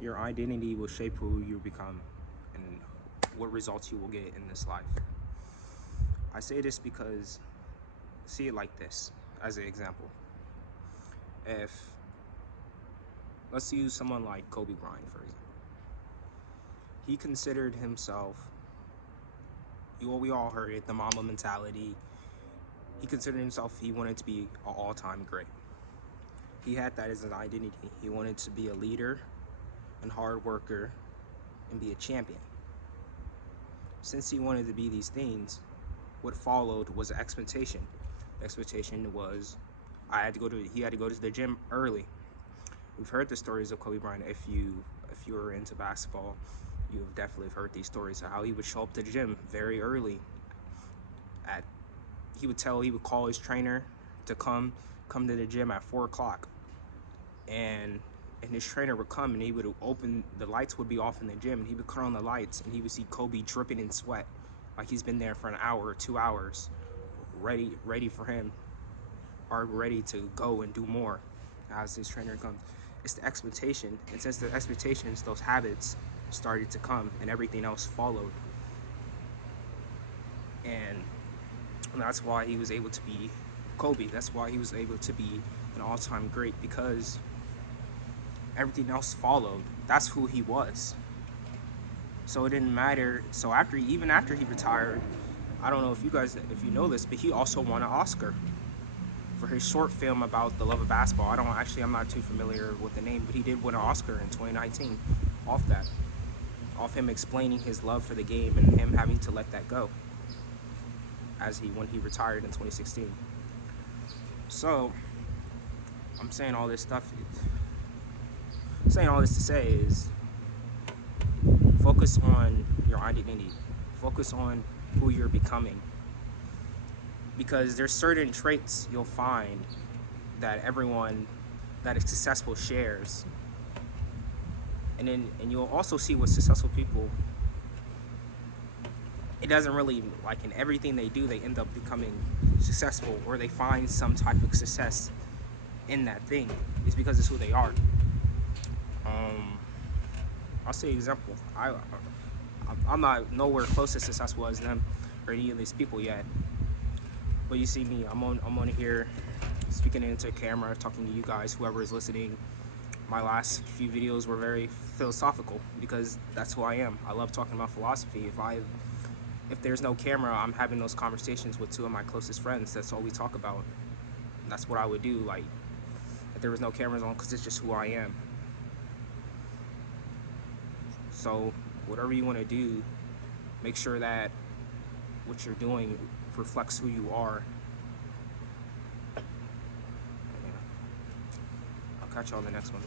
Your identity will shape who you become and what results you will get in this life. I say this because, see it like this as an example. If, let's use someone like Kobe Bryant, for example. He considered himself, we all heard it, the Mamba mentality. He considered himself, he wanted to be an all-time great. He had that as an identity. He wanted to be a leader and hard worker and be a champion. Since he wanted to be these things, what followed was an expectation. The expectation was he had to go to the gym early. We've heard the stories of Kobe Bryant. If you were into basketball, you've definitely heard these stories of how he would show up to the gym very early. He would call his trainer to come to the gym at 4 o'clock, and his trainer would come and he would open, the lights would be off in the gym, and he would cut on the lights and he would see Kobe dripping in sweat, like he's been there for an hour or 2 hours, ready for him, or ready to go and do more as his trainer comes. It's the expectation, and since the expectations, those habits started to come and everything else followed. And that's why he was able to be Kobe. That's why he was able to be an all-time great, because everything else followed. That's who he was. So it didn't matter. So even after he retired, I don't know if you know this, but he also won an Oscar for his short film about the love of basketball. I'm not too familiar with the name, but he did win an Oscar in 2019 off him explaining his love for the game and him having to let that go when he retired in 2016. So I'm saying all this stuff. Saying all this to say is, focus on your identity. Focus on who you're becoming. Because there's certain traits you'll find that everyone that is successful shares. And you'll also see with successful people, it doesn't really, like in everything they do, they end up becoming successful, or they find some type of success in that thing. It's because it's who they are. I'll say example. I'm not nowhere close as successful as them or any of these people yet. But you see me, I'm on here speaking into a camera, talking to you guys, whoever is listening. My last few videos were very philosophical because that's who I am. I love talking about philosophy. If there's no camera, I'm having those conversations with two of my closest friends. That's all we talk about. And that's what I would do, like, if there was no cameras on, because it's just who I am. So whatever you want to do, make sure that what you're doing reflects who you are. I'll catch you on the next one.